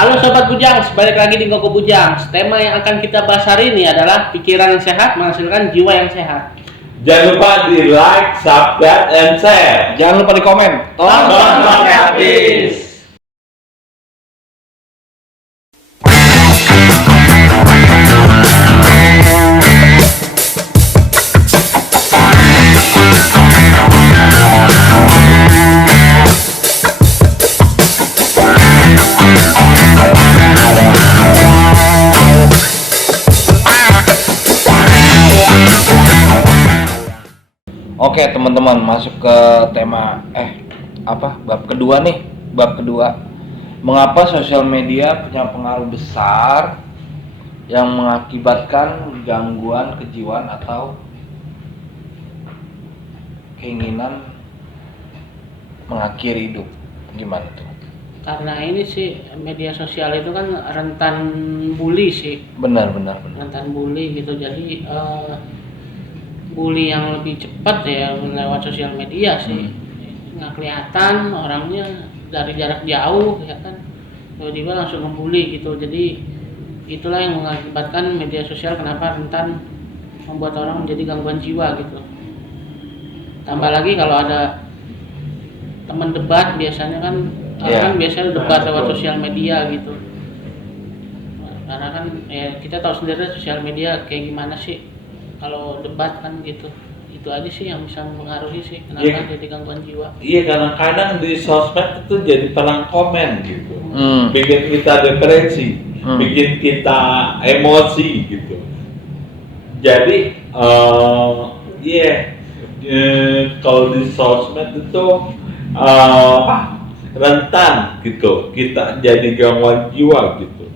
Halo Sobat Bujang, balik lagi di Koko Bujang. Tema yang akan kita bahas hari ini adalah pikiran yang sehat menghasilkan jiwa yang sehat. Jangan lupa di like, subscribe, and share. Jangan lupa di komen. Tonton sampai habis. Oke teman-teman, masuk ke tema bab kedua nih. Bab kedua, mengapa sosial media punya pengaruh besar yang mengakibatkan gangguan kejiwaan atau keinginan mengakhiri hidup. Gimana tuh? Karena ini sih media sosial itu kan rentan bully sih. Benar. Rentan bully gitu. Jadi bully yang lebih cepat ya lewat sosial media sih. Nggak kelihatan orangnya dari jarak jauh ya kan. Tiba-tiba langsung ngebully gitu. Jadi itulah yang mengakibatkan media sosial kenapa rentan membuat orang menjadi gangguan jiwa gitu. Tambah lagi kalau ada teman debat biasanya kan orang kan biasanya debat lewat sosial media gitu. Karena kan ya kita tahu sendiri sosial media kayak gimana sih kalau debat kan gitu. Itu aja sih yang bisa mempengaruhi sih kenapa jadi gangguan jiwa. Iya, kadang-kadang di sosmed itu jadi perang komen gitu. Bikin kita depresi, bikin kita emosi gitu. Jadi kalau di sosmed itu rentan gitu, kita jadi gangguan jiwa gitu.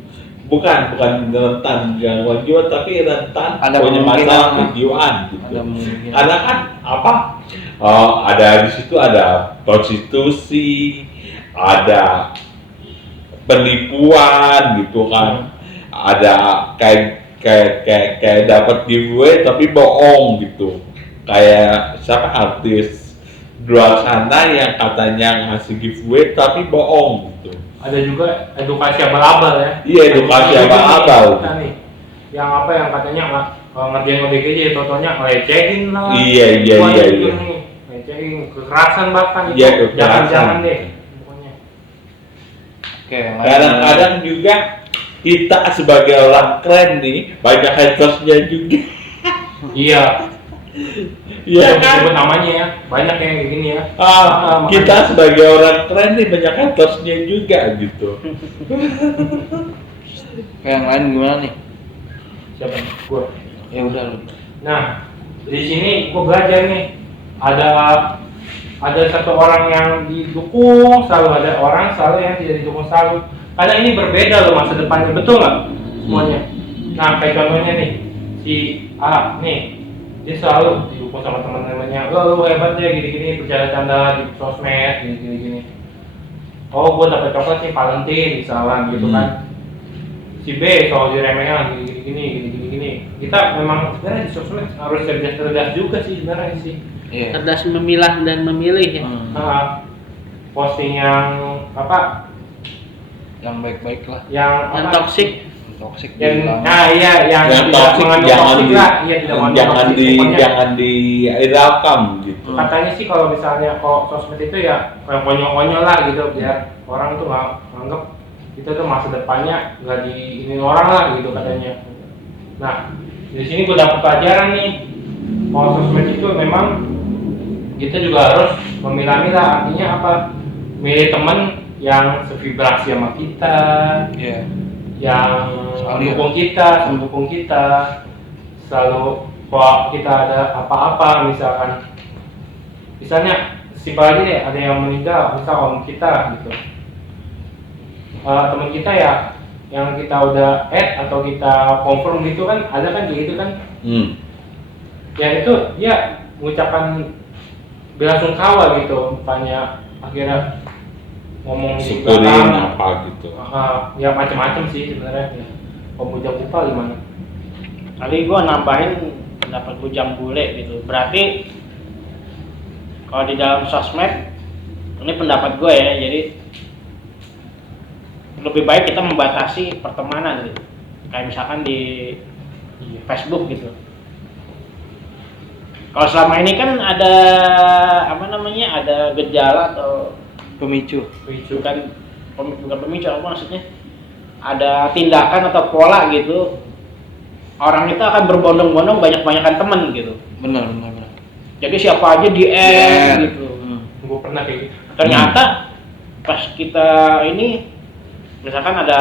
Bukan rentan gangguan jiwa, tapi rentan punya masalah kejiwaan gitu. Karena kan ada di situ ada prostitusi, ada penipuan gitu kan, ada kayak dapat giveaway tapi bohong gitu. Kayak siapa artis luar sana yang katanya ngasih giveaway tapi bohong gitu. Ada juga edukasi abal-abal ya. Iya, edukasi abal-abal. Yang katanya ngerjain ODGJ, totonya ngelecehin lah. Iya. Ngelecehin, kekerasan bahkan itu. Iya, kekerasan. Jangan deh. Pokoknya. Oke, Kadang-kadang juga kita sebagai orang keren nih banyak hatersnya juga. Iya. Iya kan? Sebut namanya ya, banyak yang kayak gini ya. Kita sebagai orang keren nih banyak hatersnya juga gitu. Kayak yang lain gimana nih? Siapa? Gua. Ya udah lu. Nah, di sini gua belajar nih. Ada satu orang yang didukung selalu, ada orang selalu yang tidak didukung selalu. Karena ini berbeda loh masa depannya, betul nggak semuanya? Nah, kayak contohnya nih, si A nih, dia selalu didukung sama teman-temannya. Lu hebat ya, gini-gini, bercanda-canda di sosmed, gini. Oh, gua dapat coklat nih Valentine, misalnya gitu kan. Si B selalu diremehin, gini. Kita memang sebenarnya di sosmed harus cerdas juga sih sebenarnya sih. Iya. Cerdas memilah dan memilih ya. Posting yang Yang baik-baik lah. yang toksik. Toksik yang Yang tidak toksik mengandung jangan toksik lah. Iya, tidak mengandung toksik, pokoknya. jangan direkam gitu. Katanya sih kalau misalnya sosmed itu ya yang konyol-konyol lah gitu, biar orang tuh nggak nganggep kita tuh masa depannya nggak diinin orang lah gitu katanya. Nah, di sini gue dapet pelajaran nih, kalau sosmed itu memang kita juga harus memilah-milah. Artinya apa? Milih temen yang sevibrasi sama kita, yang mendukung kita, selalu kalau kita ada apa-apa, misalnya simpel aja deh, ada yang meninggal, misal om kita gitu, teman kita ya, yang kita udah add atau kita confirm gitu kan, ada kan kayak gitu kan, ya itu dia mengucapkan belasungkawa gitu, bukannya akhirnya ngomong syukurin apa gitu. Ya macam-macam sih sebenarnya. Kalau Bujang Bupa gimana? Tadi gua nambahin pendapat Bujang Bule gitu. Berarti kalau di dalam sosmed ini pendapat gue ya, jadi lebih baik kita membatasi pertemanan gitu. Kayak misalkan di Facebook gitu. Kalau selama ini kan ada ada gejala atau Pemicu. bukan pemicu, apa maksudnya? Ada tindakan atau pola gitu. Orang itu akan berbondong-bondong banyak-banyakan teman gitu. Benar. Jadi siapa aja di add gitu. Gue pernah kayak gitu. Ternyata pas kita ini misalkan ada,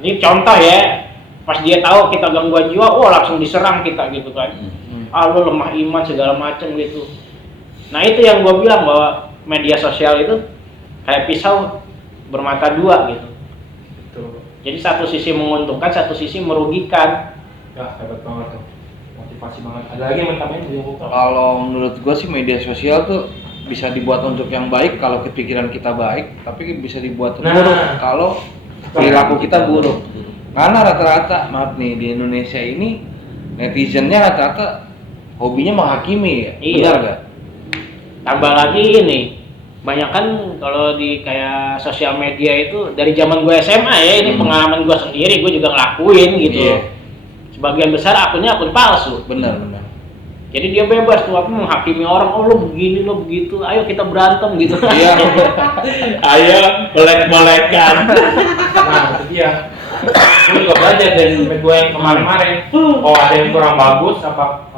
ini contoh ya, pas dia tahu kita gangguan jiwa, langsung diserang kita gitu kan. Lu lemah iman segala macam gitu. Nah itu yang gue bilang bahwa media sosial itu kayak pisau bermata dua gitu. Betul. Jadi satu sisi menguntungkan, satu sisi merugikan. Ya, hebat banget tuh. Motivasi banget. Ada lagi yang tambahin di buku? Kalau menurut gue sih media sosial tuh bisa dibuat untuk yang baik kalau kepikiran kita baik, tapi bisa dibuat untuk buruk kalau perilaku kita buruk. Karena rata-rata, maaf nih, di Indonesia ini netizennya rata-rata hobinya menghakimi ya. Iya. Benar nggak? Tambah lagi ini, banyak kan kalau di kayak sosial media itu dari zaman gue SMA ya, ini pengalaman gue sendiri, gue juga ngelakuin gitu. Iya. Sebagian besar akunnya akun palsu. Benar. Jadi dia bebas tuh menghakimi orang, lo begini, lo begitu, ayo kita berantem gitu. Iya. Ayo melek-melekan. Nah, itu dia. Gue juga belajar dari temen gue yang kemarin-kemarin. Oh, ada yang kurang bagus, apa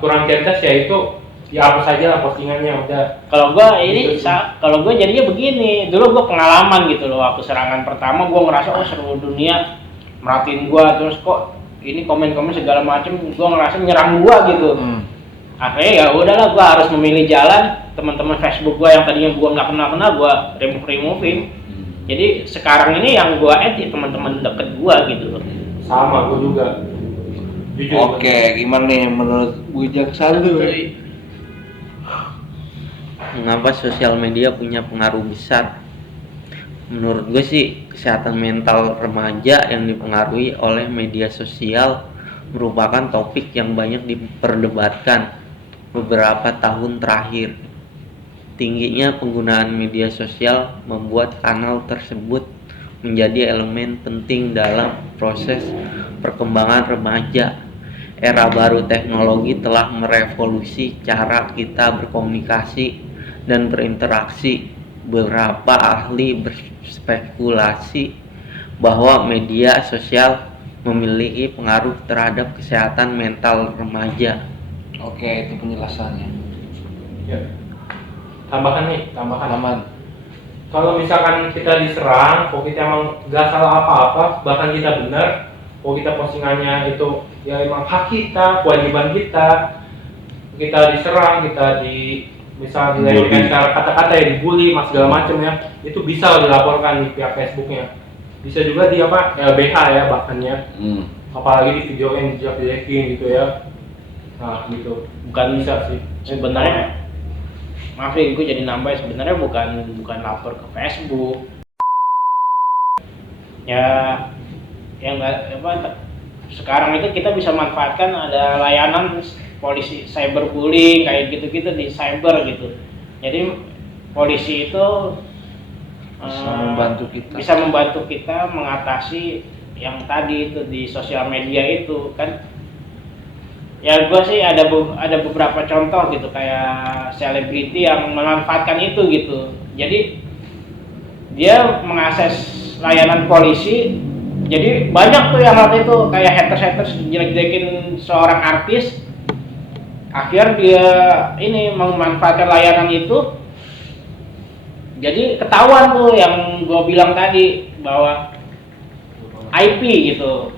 kurang cerdas ya itu dihapus saja lah postingannya udah. Kalau gue jadinya begini, dulu gue pengalaman gitu loh, waktu serangan pertama gue ngerasa seluruh dunia merhatiin gue, terus kok ini komen-komen segala macem, gue ngerasa nyerang gue gitu. Akhirnya ya udahlah, gue harus memilih jalan. Teman-teman Facebook gue yang tadinya gue nggak kenal gue removein. Jadi sekarang ini yang gue add ya teman-teman deket gue gitu. Sama gue juga. Jujur. Oke, gimana nih menurut Bu Jaksa lu? Mengapa sosial media punya pengaruh besar? Menurut gue sih, kesehatan mental remaja yang dipengaruhi oleh media sosial merupakan topik yang banyak diperdebatkan beberapa tahun terakhir. Tingginya penggunaan media sosial membuat kanal tersebut menjadi elemen penting dalam proses perkembangan remaja. Era baru teknologi telah merevolusi cara kita berkomunikasi dan berinteraksi. Beberapa ahli berspekulasi bahwa media sosial memiliki pengaruh terhadap kesehatan mental remaja. Oke, itu penjelasannya. Ya. Tambahan. Kalau misalkan kita diserang, kok kita emang nggak salah apa-apa, bahkan kita benar, kok kita postingannya itu ya emang hak kita, kewajiban kita diserang, misal dilecehkan secara kata-kata ya, dibully, mas segala macam ya, itu bisa dilaporkan di pihak Facebooknya. Bisa juga di LBH ya bahkannya. Apalagi di videoin, dijelekin gitu ya. Nah gitu. Bukan bisa sih. Sebenarnya, maaf ya, gue jadi nambah, sebenarnya bukan lapor ke Facebook. Ya, yang sekarang itu kita bisa manfaatkan ada layanan polisi cyberbullying kayak gitu-gitu di cyber gitu. Jadi polisi itu bisa membantu kita mengatasi yang tadi itu di sosial media itu kan. Ya gue sih ada beberapa contoh gitu, kayak selebriti yang memanfaatkan itu gitu. Jadi dia mengakses layanan polisi. Jadi banyak tuh yang waktu itu kayak haters jelek-jelekin seorang artis. Akhirnya dia ini memanfaatkan layanan itu. Jadi ketahuan tuh yang gue bilang tadi bahwa IP gitu.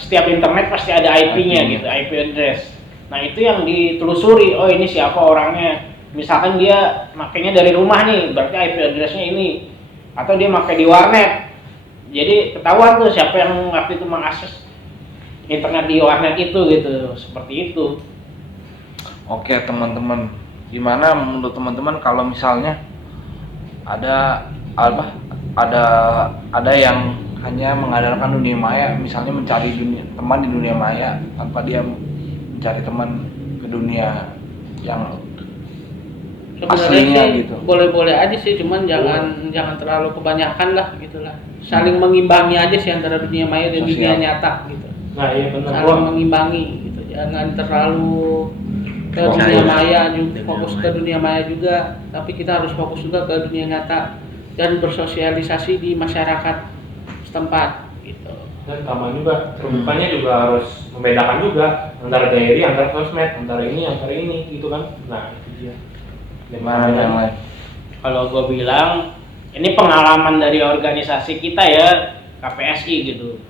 Setiap internet pasti ada IP-nya gitu, IP address. Nah itu yang ditelusuri. Oh ini siapa orangnya? Misalkan dia makainya dari rumah nih, berarti IP address-nya ini. Atau dia makai di warnet. Jadi ketahuan tuh siapa yang waktu itu mengakses internet di warnet itu gitu, seperti itu. Oke teman-teman, gimana menurut teman-teman kalau misalnya ada yang hanya mengandalkan dunia maya, misalnya mencari teman di dunia maya tanpa dia mencari teman ke dunia yang aslinya gitu. Boleh-boleh aja sih, cuman jangan terlalu kebanyakan lah gitulah. Saling mengimbangi aja sih antara dunia maya dan dunia nyata gitu. Nah iya benar. Saling mengimbangi gitu. Jangan terlalu ke dunia maya juga, fokus ke dunia maya juga, tapi kita harus fokus juga ke dunia nyata dan bersosialisasi di masyarakat setempat gitu. Dan tambah juga terbukanya juga harus membedakan juga antara diary, antara sosmed, antara ini gitu kan. Nah itu dia. Gimana yang lain? Kalau gue bilang ini pengalaman dari organisasi kita ya, KPSI gitu.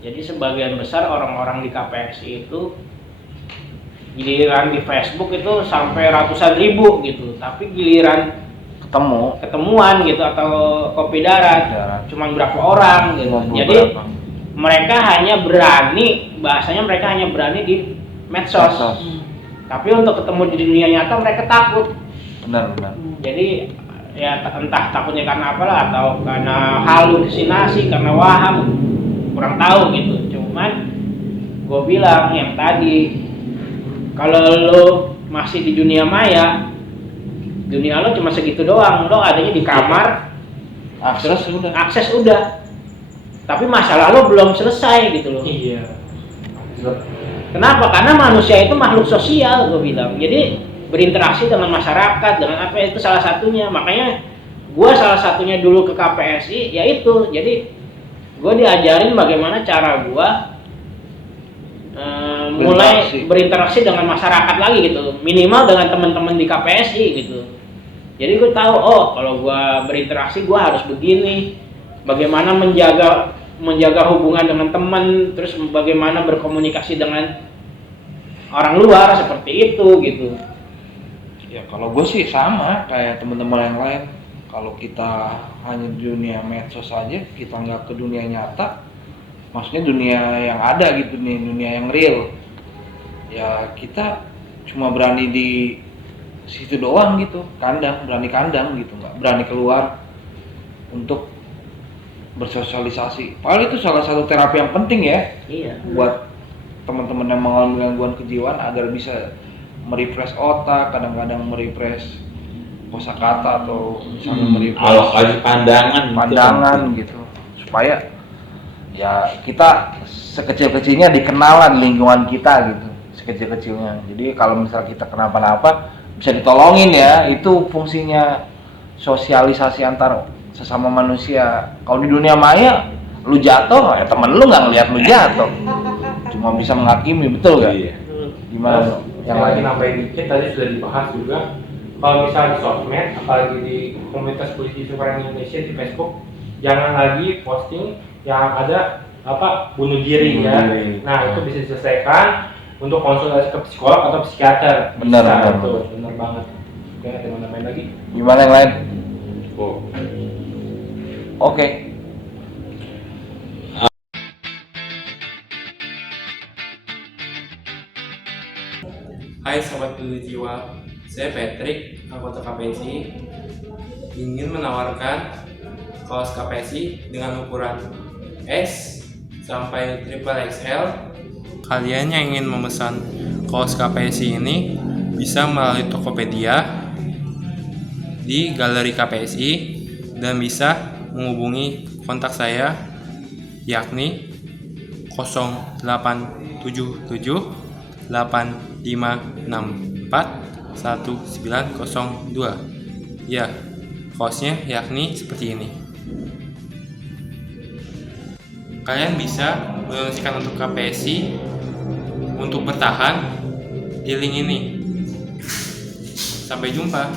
Jadi sebagian besar orang-orang di KPSI itu giliran di Facebook itu sampai ratusan ribu gitu, tapi giliran ketemuan gitu atau kopi darat cuman berapa orang gitu. Jadi mereka hanya berani, bahasanya mereka hanya berani di medsos. Tapi untuk ketemu di dunia nyata mereka takut. Benar. Jadi ya entah takutnya karena apalah, atau karena halusinasi, karena waham, kurang tahu gitu. Cuman gue bilang yang tadi, kalau lo masih di dunia maya, dunia lo cuma segitu doang. Lo adanya di kamar, akses udah. Tapi masalah lo belum selesai gitu loh. Iya. Kenapa? Karena manusia itu makhluk sosial, gue bilang. Jadi berinteraksi dengan masyarakat, dengan apa, itu salah satunya. Makanya gue salah satunya dulu ke KPSI, yaitu. Jadi gue diajarin bagaimana cara gue mulai berinteraksi dengan masyarakat lagi gitu. Minimal dengan teman-teman di KPSI gitu. Jadi gue tahu, oh kalau gue berinteraksi gue harus begini. Bagaimana menjaga hubungan dengan teman, terus bagaimana berkomunikasi dengan orang luar seperti itu gitu. Ya kalau gue sih sama kayak teman-teman yang lain. Kalau kita hanya di dunia medsos saja, kita nggak ke dunia nyata, maksudnya dunia yang ada gitu nih, dunia yang real. Ya kita cuma berani di situ doang gitu, berani kandang gitu, nggak berani keluar untuk bersosialisasi. Padahal itu salah satu terapi yang penting ya. Iya. Buat teman-teman yang mengalami gangguan kejiwaan agar bisa merefresh otak, kadang-kadang merefresh kosakata atau misalnya merefresh alokasi pandangan gitu. Supaya ya kita sekecil-kecilnya dikenalan lingkungan kita gitu, sekecil-kecilnya. Jadi kalau misalnya kita kenapa-napa bisa ditolongin ya, itu fungsinya sosialisasi antar sesama manusia. Kalau di dunia maya lu jatuh ya temen lu nggak ngeliat lu jatuh, cuma bisa menghakimi, betul gak? Iya. Gimana yang lain? Nambahin dikit, tadi sudah dibahas juga. Kalau misalnya di sosmed, apalagi di komunitas polisi Sukaran Indonesia di Facebook, jangan lagi posting yang ada bunuh diri ya. Nah itu bisa diselesaikan untuk konsultasi ke psikolog atau psikiater. Benar banget. Oke, ada yang nambahin lagi? Gimana yang lain? Oke. Hai Sobat Peduli Jiwa, saya Patrick, anggota KPSI, ingin menawarkan kaos KPSI dengan ukuran S sampai XXL. Kalian yang ingin memesan kaos KPSI ini bisa melalui Tokopedia di Galeri KPSI dan bisa menghubungi kontak saya yakni 0877 8564 1902. Ya, kaosnya yakni seperti ini. Kalian bisa mendonasikan untuk KPSI untuk bertahan di link ini. Sampai jumpa.